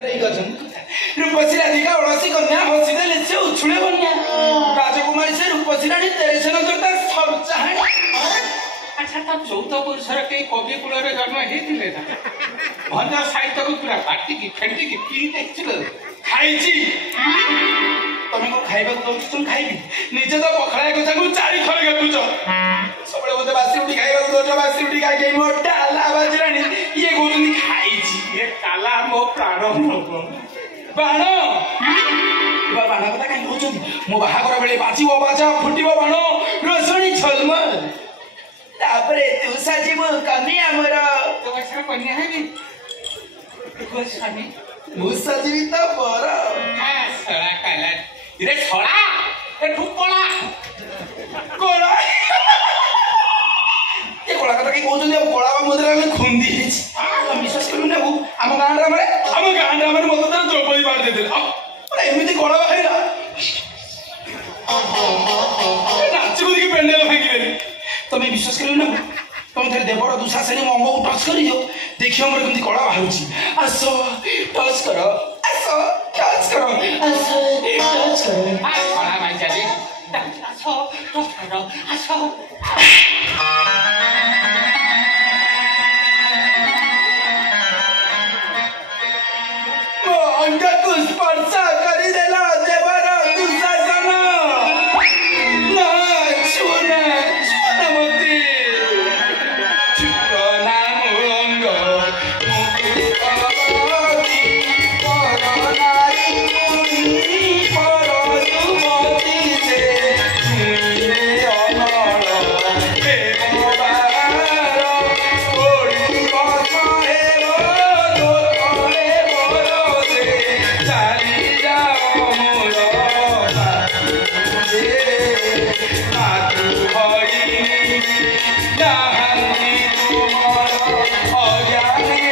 रूपसी राधिका ओड़सी कन्या हसीदेले से उछुळे बन्या राजकुमारी से रूपसी रानी तेरे से नजर तक सब चाहे। अच्छा ता चौथ पुरुषर के कवि कुल रे जन्म हेतिले ना भंज साहित्य को पूरा काटी की फेंटी की पी देखिल खाइची तमे को खाइबा को दउछ तुम खाइबी निजे तो पखळा को ताकू चारि थर गेपुछ सबले मते बासी उठी खाइबा को दउछ बासी उठी खाइ के मोटा आवाज रानी ये कोनी खाइची ये काला मो प्राण बाण बाण कथा काई कहउछन मो बाहागर बेले बाजीबो बाजा फुटिबो बाण रसणी छलमल तापरे तू साजीबो कमी हमर तो वर्षा कन्या है भी को स्वामी मु साजीबी त बर आ सळा काला रे छळा ए ठुकोला कोला ये कोला कथा काई कहउछन अब कोला मुद्रा में खुंदी हिच आ विश्वास करू ना हम गांड रे मत तर द्रौपदी बार दे देले अरे एमिति कोला बाहेरा नाच को की पेंडल भागी रे तमे विश्वास करू ना तुम थे देवर दुशासनी मंग को टच कर दियो देखियो हमर केमती कोला बाहरुची आसो टच करो आसो टच करो आसो टच करो आ छळा माई जाले आसो टच करो आसो अंगा को स्पर्श करी देला देवर दुशासन ना छुना छुना मती चिकना मुंग मुक्ति परनारी मुनि परसुमती से तुइले अमर हे मोबार ओडी बसहे रो तोरे बरसे चाली जाओ मोर बाजे नातु हरिणी नाहंती तुमर अज्ञाने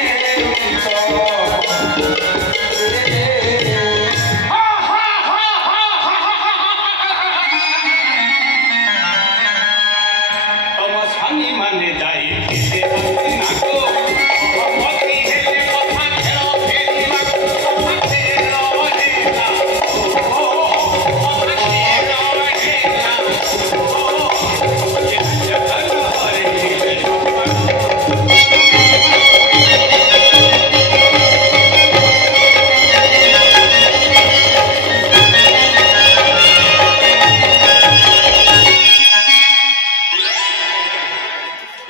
तम स्वामी माने जाई से नाको भक्ति हेले कथा खेलो खेलिला कथा खेलो हेला ओ कथा खेलो हेला ओ ये जगन हरे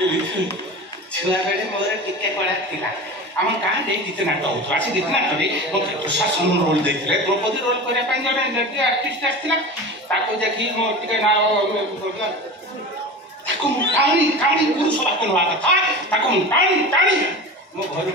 छुआ बेले मोर टिके कला थिला हम गां दे गीत नाटक होतो आसी गीत नाटक रे मते प्रशासन रोल देथिले द्रौपदी रोल करे पय जने लड़की आर्टिस्ट आस्थिला ताको देखि मो टिके ना ताको टाणी टाणी पुरुष बाकन वाला था ताको टाणी टाणी मो घर